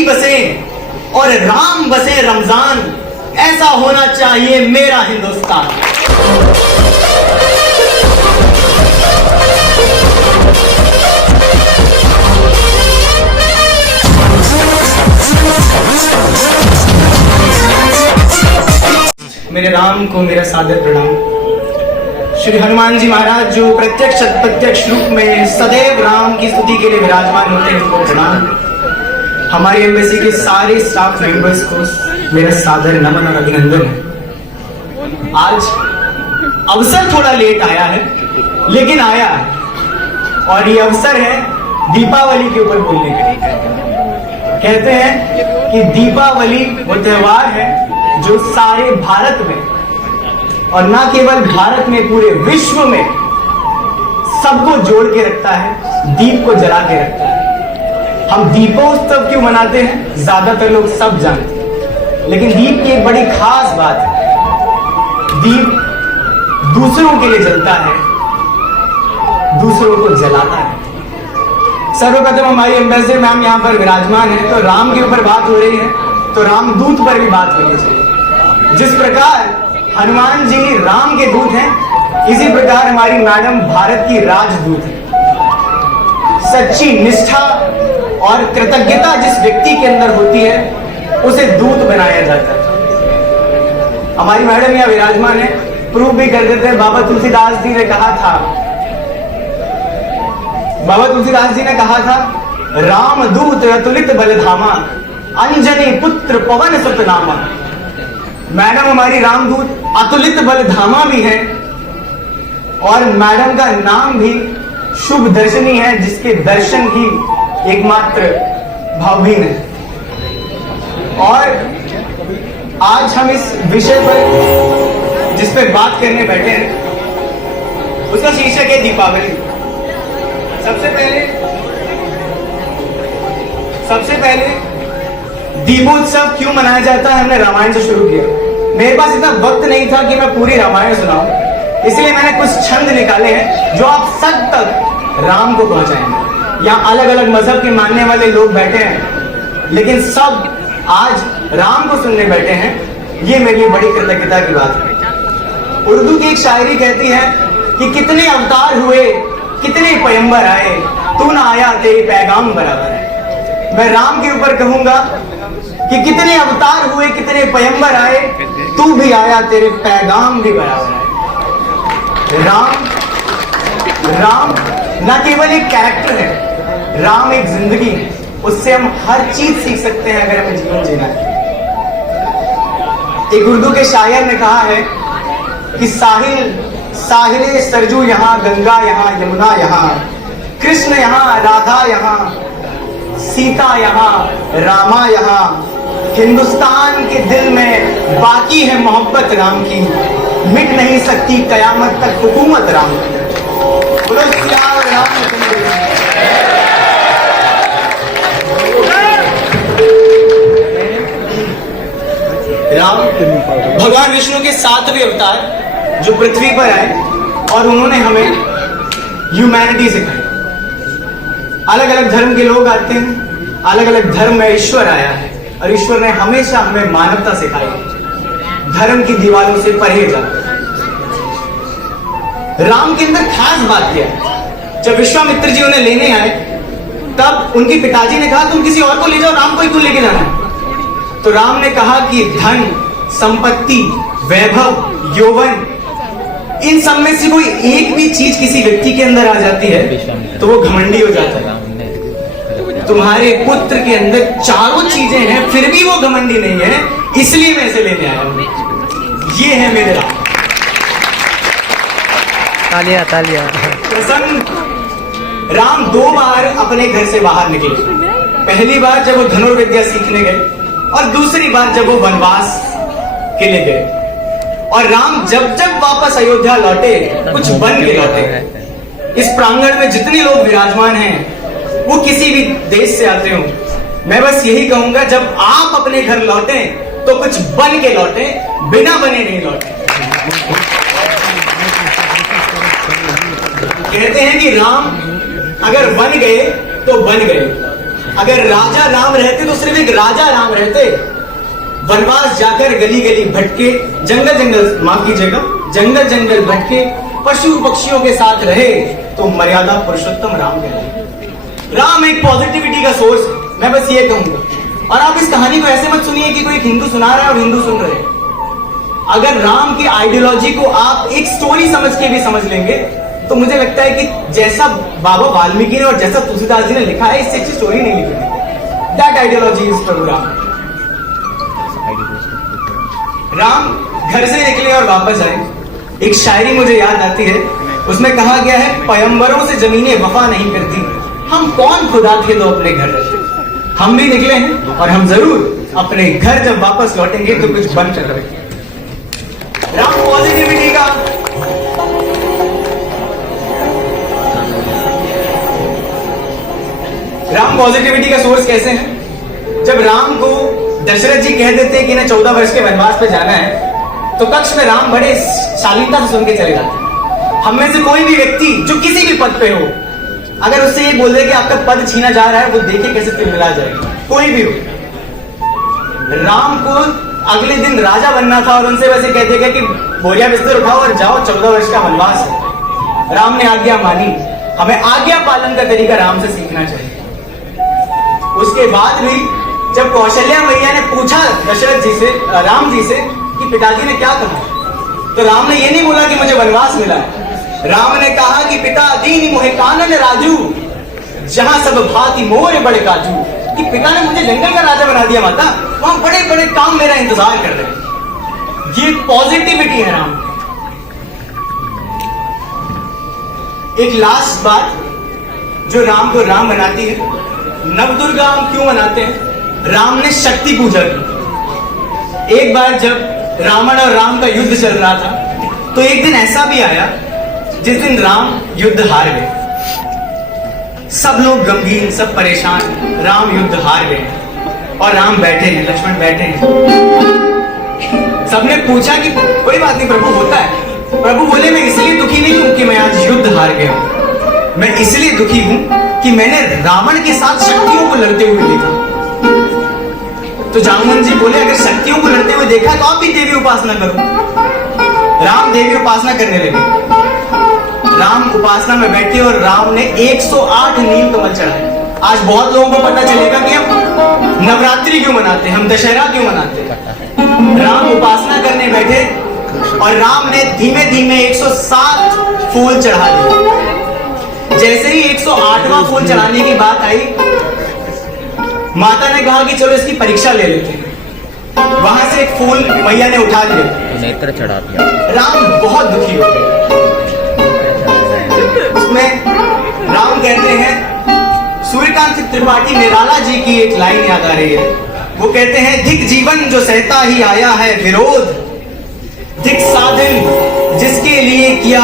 नबी बसे और राम बसे रमजान, ऐसा होना चाहिए मेरा हिंदुस्तान। मेरे राम को मेरा सादर प्रणाम। श्री हनुमान जी महाराज जो प्रत्यक्ष प्रत्यक्ष रूप में सदैव राम की स्तुति के लिए विराजमान होते हैं, उनको प्रणाम। हमारी एम्बेसी के सारे स्टाफ मेंबर्स को मेरा सादर नमन और अभिनंदन है। आज अवसर थोड़ा लेट आया है, लेकिन आया है, और ये अवसर है दीपावली के ऊपर बोलने का। कहते हैं कि दीपावली वो त्योहार है जो सारे भारत में, और ना केवल भारत में, पूरे विश्व में सबको जोड़ के रखता है, दीप को जला के रखता है। हम दीपोत्सव क्यों मनाते हैं ज्यादातर लोग सब जानते हैं, लेकिन दीप की एक बड़ी खास बात है, दीप दूसरों के लिए जलता है, दूसरों को जलाता है। सर्वप्रथम हमारी एम्बेसडर मैम यहाँ पर विराजमान है, तो राम के ऊपर बात हो रही है तो रामदूत पर भी बात होनी चाहिए। जिस प्रकार हनुमान जी राम के दूत हैं, इसी प्रकार हमारी मैडम भारत की राजदूत है। सच्ची निष्ठा और कृतज्ञता जिस व्यक्ति के अंदर होती है, उसे दूत बनाया जाता है। हमारी मैडम यहाँ विराजमान है, प्रूव भी कर देते हैं। बाबा तुलसीदास जी ने कहा था, बाबा तुलसीदास जी ने कहा था, रामदूत अतुलित बलधामा, अंजनी पुत्र पवन सुतनामा। मैडम हमारी रामदूत अतुलित बलधामा भी है, और मैडम का नाम भी शुभ दर्शनी है, जिसके दर्शन ही एकमात्र भावहीन है। और आज हम इस विषय पर जिस पर बात करने बैठे हैं, उसका शीर्षक है दीपावली। सबसे पहले दीपोत्सव क्यों मनाया जाता है, हमने रामायण से शुरू किया। मेरे पास इतना वक्त नहीं था कि मैं पूरी रामायण सुनाऊं, इसलिए मैंने कुछ छंद निकाले हैं जो आप सब तक राम को पहुंचाएंगे। यहाँ अलग अलग मजहब के मानने वाले लोग बैठे हैं, लेकिन सब आज राम को सुनने बैठे हैं। ये मेरे लिए बड़ी कृतज्ञता की बात है। उर्दू की एक शायरी कहती है कि कितने अवतार हुए, कितने पैगंबर आए, तू ना आया तेरे पैगाम बराबर है। मैं राम के ऊपर कहूंगा कि कितने अवतार हुए, कितने पैगंबर आए, तू भी आया, तेरे पैगाम भी बराबर है। राम न केवल एक कैरेक्टर है, राम एक जिंदगी है। उससे हम हर चीज सीख सकते हैं अगर हमें जीवन जीना है। एक उर्दू के शायर ने कहा है कि साहिल सरजू यहाँ, गंगा यहाँ, यमुना यहाँ, कृष्ण यहाँ, राधा यहाँ, सीता यहाँ, रामा यहाँ, हिंदुस्तान के दिल में बाकी है मोहब्बत राम की, मिट नहीं सकती कयामत तक हुकूमत राम की। राम भगवान विष्णु के 7वें अवतार जो पृथ्वी पर आए, और उन्होंने हमें ह्यूमैनिटी सिखाई। अलग अलग धर्म के लोग आते हैं, अलग अलग धर्म में ईश्वर आया है, और ईश्वर ने हमेशा हमें मानवता सिखाई, धर्म की दीवारों से परे जा। राम के अंदर खास बात क्या है, जब विश्वामित्र जी उन्हें लेने आए, तब उनके पिताजी ने कहा तुम किसी और को ले जाओ, राम को ही क्यों लेके जाना है? तो राम ने कहा कि धन, संपत्ति, वैभव, यौवन, इन सब में से कोई एक भी चीज किसी व्यक्ति के अंदर आ जाती है तो वो घमंडी हो जाता है। तुम्हारे पुत्र के अंदर चारों चीजें हैं, फिर भी वो घमंडी नहीं है, इसलिए मैं इसे लेने आया हूं। ये है मेरे राम। तालियां तालियां। प्रसन्न राम 2 बार अपने घर से बाहर निकले। पहली बार जब वो धनुर्विद्या सीखने गए, और दूसरी बार जब वो वनवास के लिए गए। और राम जब जब वापस अयोध्या लौटे, कुछ बन के लौटे। इस प्रांगण में जितने लोग विराजमान हैं, वो किसी भी देश से आते हो, मैं बस यही कहूंगा, जब आप अपने घर लौटे तो कुछ बन के लौटे, बिना बने नहीं लौटे। कहते हैं कि राम अगर बन गए तो बन गए, अगर राजा राम रहते तो सिर्फ एक राजा राम रहते, वनवास जाकर गली गली भटके, जंगल जंगल, माफ कीजिएगा, जंगल जंगल भटके, पशु पक्षियों के साथ रहे, तो मर्यादा पुरुषोत्तम राम कहलाए। राम एक पॉजिटिविटी का सोर्स है, मैं बस ये कहूंगा। और आप इस कहानी को ऐसे मत सुनिए कि कोई हिंदू सुना रहा है और हिंदू सुन रहे हैं। अगर राम की आइडियोलॉजी को आप एक स्टोरी समझ के भी समझ लेंगे, तो मुझे लगता है कि जैसा बाबा वाल्मीकि ने और जैसा तुलसीदास जी ने लिखा है, इससे अच्छी स्टोरी नहीं लिखी। दैट आइडियोलॉजी इज प्रभु राम। राम घर से निकले और वापस आए। एक शायरी मुझे याद आती है, उसमें कहा गया है, पयंबरों से जमीनें वफा नहीं करती, हम कौन खुदा थे तो अपने घर रहते। हम भी निकले हैं और हम जरूर अपने घर जब वापस लौटेंगे तो कुछ बन कर रहे। राम पॉजिटिविटी का सोर्स कैसे है? जब राम को दशरथ जी कह देते कि ना 14 वर्ष के वनवास पे जाना है, तो कक्ष में राम बड़े शालीनता से सुन के चले जाते। हम में से कोई भी व्यक्ति जो किसी भी पद पे हो, अगर उससे ये बोल दे कि आपका पद छीना जा रहा है, वो देखे कैसे फिर मिला जाएगा, कोई भी हो। राम को अगले दिन राजा बनना था और उनसे वैसे कहते गए कि बोरिया बिस्तर उठाओ और जाओ, 14 वर्ष का वनवास है। राम ने आज्ञा मानी। हमें आज्ञा पालन का तरीका राम से सीखना चाहिए। उसके बाद भी जब कौशल्या मैया ने पूछा दशरथ जी से, राम जी से, कि पिताजी ने क्या कहा, तो राम ने ये नहीं बोला कि मुझे वनवास मिला है। राम ने कहा कि पिता दीन मोहे कानन राजू, जहां सब भांति मोर बड़े काजू, कि पिता ने मुझे जंगल का राजा बना दिया माता, वहां बड़े बड़े काम मेरा इंतजार कर रहे हैं। ये पॉजिटिविटी है राम। एक लास्ट बात जो राम को राम बनाती है, नवदुर्गा हम क्यों मनाते हैं? राम ने शक्ति पूजा की। एक बार जब रावण और राम का युद्ध चल रहा था, तो एक दिन ऐसा भी आया जिस दिन राम युद्ध हार गए। सब लोग गंभीर, सब परेशान, राम युद्ध हार गए और राम बैठे हैं, लक्ष्मण बैठे हैं। सबने पूछा कि कोई बात नहीं प्रभु, होता है। प्रभु बोले, मैं इसलिए दुखी नहीं हूं कि मैं आज युद्ध हार गया हूं, मैं इसलिए दुखी हूं कि मैंने रावण के साथ शक्तियों को लड़ते हुए देखा। तो जामुन जी बोले, अगर शक्तियों को लड़ते हुए देखा तो आप भी देवी उपासना करो। राम देवी उपासना करने लगे। राम उपासना में बैठे और राम ने 108 नील कमल चढ़ाए। आज बहुत लोगों को पता चलेगा कि हम नवरात्रि क्यों मनाते हैं, हम दशहरा क्यों मनाते हैं। राम उपासना करने बैठे और राम ने धीमे धीमे 107 फूल चढ़ा दिए। जैसे ही 108वां फूल चढ़ाने की बात आई, माता ने कहा कि चलो इसकी परीक्षा ले लेते हैं। वहां से एक फूल मैया ने उठा लिया, नेत्र चढ़ा दिया। राम बहुत दुखी हो गए। उसमें राम कहते हैं, सूर्यकांत त्रिपाठी निराला जी की एक लाइन याद आ रही है। वो कहते हैं, धिक जीवन जो सहता ही आया है विरोध, धिक साधन जिसके लिए किया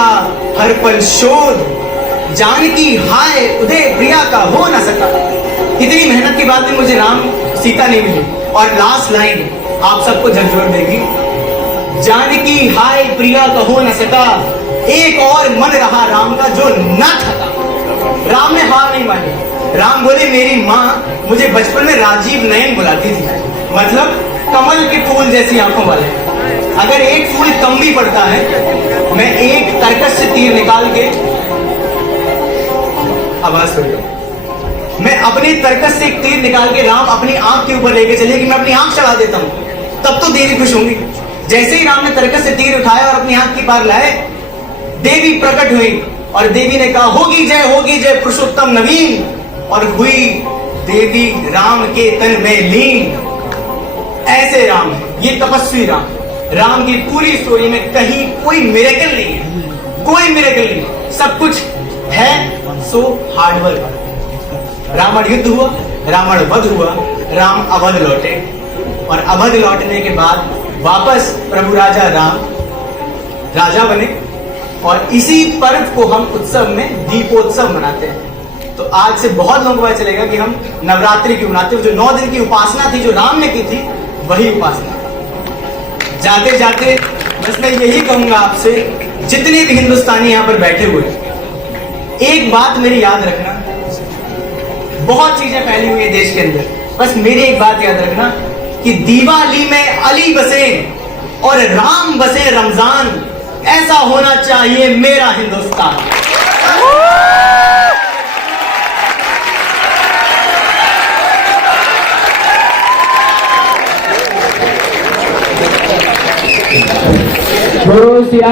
हर पल शोध, जानकी हाय उदय प्रिया का हो न सका। इतनी मेहनत के बाद भी मुझे राम सीता नहीं मिली। और लास्ट लाइन आप सबको झकझोर देगी, जानकी हाय प्रिया का हो न सका, एक और मन रहा राम का जो न थका। राम ने हार नहीं मानी। राम बोले, मेरी माँ मुझे बचपन में राजीव नयन बुलाती थी, मतलब कमल के फूल जैसी आंखों वाले। अगर एक फूल कम भी पड़ता है, मैं एक तरकस से तीर निकाल के, आवाज सुनिए, मैं अपने तरकस से एक तीर निकाल के राम अपनी आंख के ऊपर लेके चलिए कि मैं अपनी आंख चढ़ा देता हूं, तब तो देवी खुश होंगी। जैसे ही राम ने तरकस से तीर उठाया और अपनी आंख के पार लाए, देवी प्रकट हुई और देवी ने कहा, होगी जय पुरुषोत्तम नवीन। और हुई देवी राम के तन में लीन। ऐसे राम, ये तपस्वी राम। राम की पूरी स्टोरी में कहीं कोई मिरेकल नहीं है, कोई मिरेकल नहीं, सब कुछ है सो हार्डवर्क। रावण युद्ध हुआ, रावण वध हुआ, राम अवध लौटे और अवध लौटने के बाद वापस प्रभु राजा राम राजा बने। और इसी पर्व को हम उत्सव में दीपोत्सव मनाते हैं। तो आज से बहुत लोगों को पता चलेगा कि हम नवरात्रि क्यों मनाते हैं। जो 9 दिन की उपासना थी, जो राम ने की थी, वही उपासना। जाते जाते बस मैं यही कहूंगा आपसे, जितने भी हिंदुस्तानी यहां पर बैठे हुए, एक बात मेरी याद रखना, बहुत चीजें फैली हुई है देश के अंदर, बस मेरी एक बात याद रखना कि दिवाली में अली बसे और राम बसे रमजान, ऐसा होना चाहिए मेरा हिंदुस्तान। गुरु